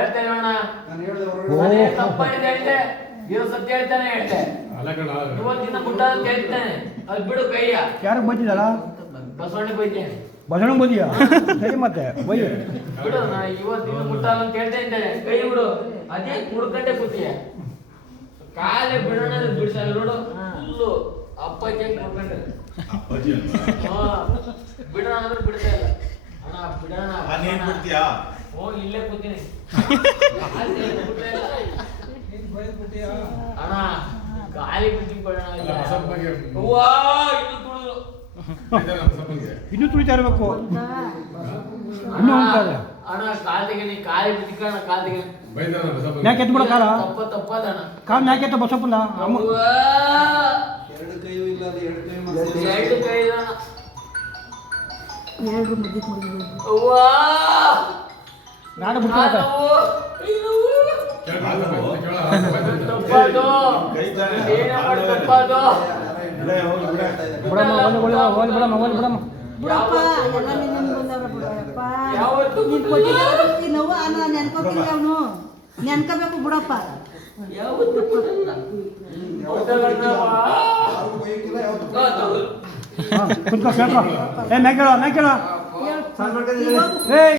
ಹೇಳ್ತೇನೆ ಅಣ್ಣ, ನಾನು ಹೇಳ್ದೆ ಅದೇ ತಪ್ಪಾಗಿದೆ ಹೇಳ್ತೆ, ಇರೋ ಸತ್ಯ ಹೇಳ್ತಾನೆ ಹೇಳ್ತೆ. ಇವತ್ತಿನ ಮುಟ್ಟ ಅಂತ ಹೇಳ್ತಾನೆ, ಅದು ಬಿಡು ಕೈಯ. ಯಾರಿಗೆ ಬೈತಿದಾರ? ಬಸವಣ್ಣ ಬೈತೇನೆ. ಬಸವಣ್ಣ ಬೈದಿಯಾ? ಸರಿ ಮತ್ತೆ ಬೈ ಬಿಡು, ನಾ ಇವತ್ತಿನ ಮುಟ್ಟ ಅಂತ ಹೇಳ್ತಾ ಇದ್ದೇನೆ, ಕೈ ಬಿಡು. ಅದೇ ಕುಡ್ಕಂಡೆ ಕೂತಿಯ, ಕಾಲೇ ಬಿಡೋಣ ಬಿಡ್ಸಲ್ಲ ನೋಡು. ಫುಲ್ಲು ಅಪ್ಪಾಜಿ ಕುಡ್ಕೊಂಡ್ರೆ ಬಿಡೋಣ ಅಂದ್ರೆ ಬಿಡ್ತಾ ಇಲ್ಲ ಅಣ್ಣ. ಬಿಡೋಣ ಓ ಇಲ್ಲೇ ಕೂತೀನಿ ಅಣ್ಣ, ಗಾಳಿ ಬಿಡ್ತೀನಿ ಬಿಡೋಣ. ಇನ್ನೂ ತುಳಿತಾ ಇರ್ಬೇಕು. ಇನ್ನೂ ಅಂತಾರೆ ಅಣ್ಣ, ಕಾಲ್ದಿಗೆ ನೀ ಕಾಲಿ ಬಿಡ್ತಿಕಣ, ಕಾಲ್ದಿಗೆ ಯಾಕೆ ಎತ್ತು ಬಿಡ ಕಾಲ ತಪ್ಪದಣ್ಣ. ಕಾಲ ಯಾಕೆ ಎತ್ತ ಬಸಪ್ಪಂದ ಅಮ್ಮ ಎರಡು ಕೈಯೂ ಇಲ್ಲ, ಅದು ಎರಡು ಕೈ ಎರಡು ಕೈ ನಾಡ ಬಿಡ್ತಾರೆ ತಪ್ಪದು ಏನ ಮಾಡಿ ತಪ್ಪದು ಬಿಡಮ್ಮ ಓಲ್ ಬಿಡಮ್ಮ ಓಲ್ ಬಿಡಮ್ಮ ಬಿಡಪ್ಪ, ಎಲ್ಲ ನಿನ್ನ ಬಂದವ್ರ ಬಿಡಪ್ಪ. ಯಾವತ್ತು ನೀನ್ ಕೊಟ್ಟಿದ್ದೀರ ನೋವು ನಾನು ನೆನ್ಕೋತೀನಿ, ಅವನು ನೆನ್ಕೋಬೇಕು ಬಿಡಪ್ಪ. ಯಾವತ್ತು ಕುತ್ಕೋ ಕೇಳ್ಕೊ. ಏ ಮ್ಯಾಕೇಳ ಇವಾಗ ಏ